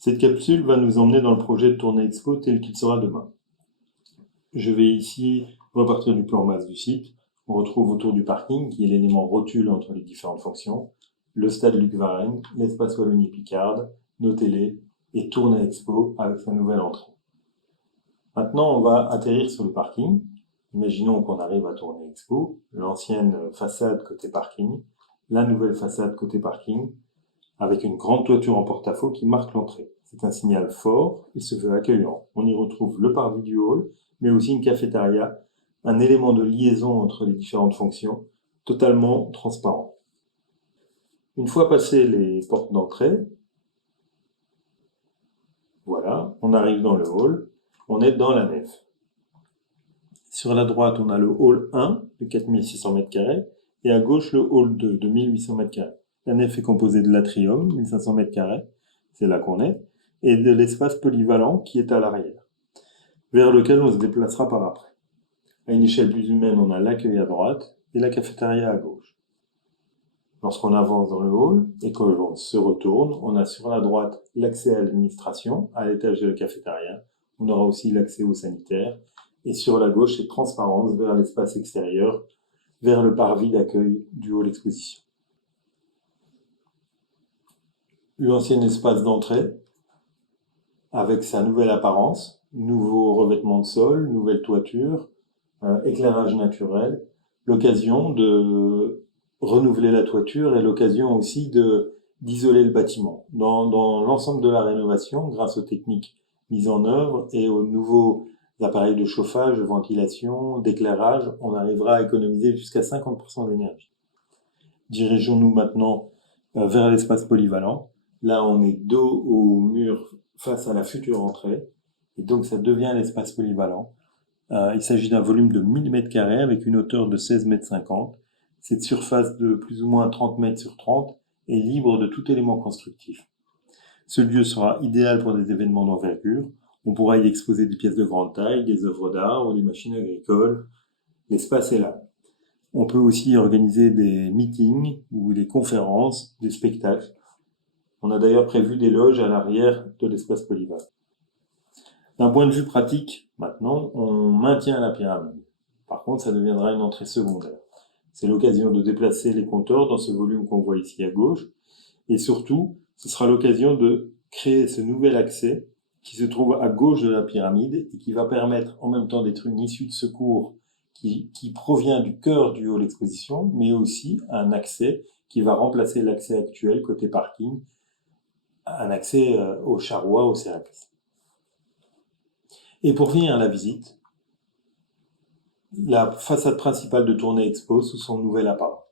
Cette capsule va nous emmener dans le projet de Tournée Expo tel qu'il sera demain. Je vais ici repartir du plan masse du site. On retrouve autour du parking, qui est l'élément rotule entre les différentes fonctions, le stade Luc Varenne, l'espace Wallonie-Picarde, nos télés et Tournée Expo avec sa nouvelle entrée. Maintenant, on va atterrir sur le parking. Imaginons qu'on arrive à Tournée Expo, l'ancienne façade côté parking, la nouvelle façade côté parking, avec une grande toiture en porte-à-faux qui marque l'entrée. C'est un signal fort et se veut accueillant. On y retrouve le parvis du hall, mais aussi une cafétéria, un élément de liaison entre les différentes fonctions, totalement transparent. Une fois passées les portes d'entrée, voilà, on arrive dans le hall, on est dans la nef. Sur la droite, on a le hall 1 de 4600 m², et à gauche le hall 2 de 1800 m². La nef est composée de l'atrium, 1500 m², c'est là qu'on est, et de l'espace polyvalent qui est à l'arrière, vers lequel on se déplacera par après. À une échelle plus humaine, on a l'accueil à droite et la cafétéria à gauche. Lorsqu'on avance dans le hall et que l'on se retourne, on a sur la droite l'accès à l'administration, à l'étage de la cafétéria. On aura aussi l'accès aux sanitaires. Et sur la gauche, c'est transparence vers l'espace extérieur, vers le parvis d'accueil du hall exposition. L'ancien espace d'entrée, avec sa nouvelle apparence, nouveau revêtement de sol, nouvelle toiture, éclairage naturel, l'occasion de renouveler la toiture et l'occasion aussi d'isoler le bâtiment. Dans l'ensemble de la rénovation, grâce aux techniques mises en œuvre et aux nouveaux appareils de chauffage, de ventilation, d'éclairage, on arrivera à économiser jusqu'à 50% d'énergie. Dirigeons-nous maintenant vers l'espace polyvalent. Là, on est dos au mur face à la future entrée, et donc ça devient l'espace polyvalent. Il s'agit d'un volume de 1000 m² avec une hauteur de 16,50 m. Cette surface de plus ou moins 30 m sur 30 est libre de tout élément constructif. Ce lieu sera idéal pour des événements d'envergure. On pourra y exposer des pièces de grande taille, des œuvres d'art ou des machines agricoles. L'espace est là. On peut aussi organiser des meetings ou des conférences, des spectacles. On a d'ailleurs prévu des loges à l'arrière de l'espace polyvalent. D'un point de vue pratique, maintenant, on maintient la pyramide. Par contre, ça deviendra une entrée secondaire. C'est l'occasion de déplacer les compteurs dans ce volume qu'on voit ici à gauche. Et surtout, ce sera l'occasion de créer ce nouvel accès qui se trouve à gauche de la pyramide et qui va permettre en même temps d'être une issue de secours qui provient du cœur du hall exposition, mais aussi un accès qui va remplacer l'accès actuel côté parking, un accès au charroi, au service. Et pour finir la visite, la façade principale de Tournée Expo sous son nouvel apparat.